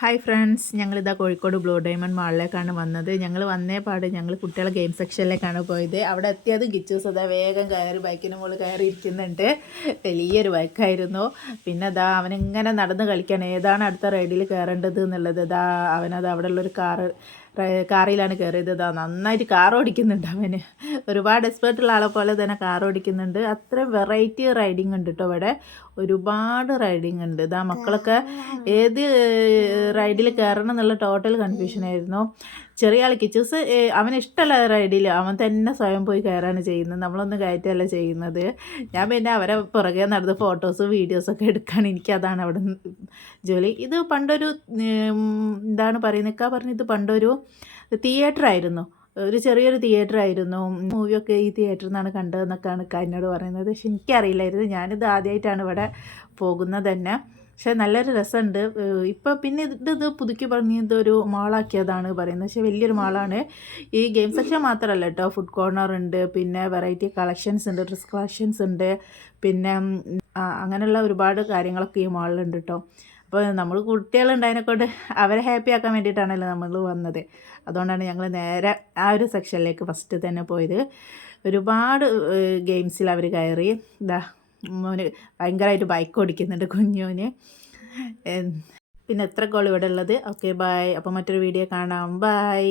Hi friends, ഞങ്ങളിതാ Kozhikode blue diamond മാളിലേക്കാണ് വന്നത്. ഞങ്ങൾ വന്നേ പാട് ഞങ്ങൾ കുട്ടികളെ ഗെയിം സെക്ഷനിലേക്കാണ് പോയത്. അവിടെ എത്തിയത് ഗിച്ചൂസ് അതാ വേഗം കയറി ബൈക്കിന് മുകളിൽ കയറി ഇരിക്കുന്നുണ്ട്. വലിയൊരു ബൈക്കായിരുന്നു. പിന്നെ അതാ അവനിങ്ങനെ നടന്ന് കളിക്കുകയാണ്, ഏതാണ് അടുത്ത റൈഡിൽ കയറേണ്ടത് എന്നുള്ളത്. അതാ അവനത് അവിടെ ഉള്ളൊരു കാറിലാണ് കയറിയത്. ഇതാ നന്നായിട്ട് കാർ ഓടിക്കുന്നുണ്ട് അവന്. ഒരുപാട് എക്സ്പേർട്ടുള്ള ആളെ പോലെ തന്നെ കാർ ഓടിക്കുന്നുണ്ട്. അത്ര വെറൈറ്റി റൈഡിങ് ഉണ്ട് കേട്ടോ ഇവിടെ. ഒരുപാട് റൈഡിങ് ഉണ്ട്. ഇതാ മക്കളൊക്കെ ഏത് റൈഡിൽ കയറണം എന്നുള്ള ടോട്ടൽ കൺഫ്യൂഷനായിരുന്നു. ചെറിയ ആൾ കിച്ചൂസ് അവന് ഇഷ്ടമല്ല റൈഡിൽ അവൻ തന്നെ സ്വയം പോയി കയറാണ് ചെയ്യുന്നത്, നമ്മളൊന്നും കയറ്റല്ല ചെയ്യുന്നത്. ഞാൻ പിന്നെ അവരെ പുറകെ നടന്ന് ഫോട്ടോസും വീഡിയോസൊക്കെ എടുക്കുകയാണ്. എനിക്കതാണ് അവിടെ ജോലി. ഇത് പണ്ടൊരു എന്താണ് പറയുന്നത്, ഇത് പണ്ടൊരു തിയേറ്റർ ആയിരുന്നു, ഒരു ചെറിയൊരു തിയേറ്റർ ആയിരുന്നു. മൂവിയൊക്കെ ഈ തിയേറ്ററിൽ നിന്നാണ് കണ്ടതെന്നൊക്കെയാണ് എന്നോട് പറയുന്നത്. പക്ഷെ എനിക്കറിയില്ലായിരുന്നു. ഞാനിത് ആദ്യമായിട്ടാണ് ഇവിടെ പോകുന്നത് തന്നെ. പക്ഷേ നല്ലൊരു രസമുണ്ട്. ഇപ്പോൾ പിന്നെ ഇത് പുതുക്കി പറഞ്ഞ് ഇതൊരു മാളാക്കിയതാണ് പറയുന്നത്. പക്ഷേ വലിയൊരു മാളാണ്. ഈ ഗെയിം സെക്ഷൻ മാത്രമല്ല കേട്ടോ, ഫുഡ് കോർണർ ഉണ്ട്, പിന്നെ വെറൈറ്റി കളക്ഷൻസ് ഉണ്ട്, ഡ്രസ് കളക്ഷൻസ് ഉണ്ട്, പിന്നെ അങ്ങനെയുള്ള ഒരുപാട് കാര്യങ്ങളൊക്കെ ഈ മാളിലുണ്ട് കേട്ടോ. അപ്പോൾ നമ്മൾ കുട്ടികളുണ്ടായതിനെക്കൊണ്ട് അവരെ ഹാപ്പി ആക്കാൻ വേണ്ടിയിട്ടാണല്ലോ നമ്മൾ വന്നത്. അതുകൊണ്ടാണ് ഞങ്ങൾ നേരെ ആ ഒരു സെക്ഷനിലേക്ക് ഫസ്റ്റ് തന്നെ പോയത്. ഒരുപാട് ഗെയിംസിൽ അവർ കയറി. ഇതാ മോന് ഭയങ്കരമായിട്ട് ബൈക്ക് ഓടിക്കുന്നുണ്ട് കുഞ്ഞോന്. പിന്നെ എത്ര കോൾ ഇവിടെ ഉള്ളത്. Okay bye. അപ്പോൾ മറ്റൊരു വീഡിയോ കാണാം. ബൈ.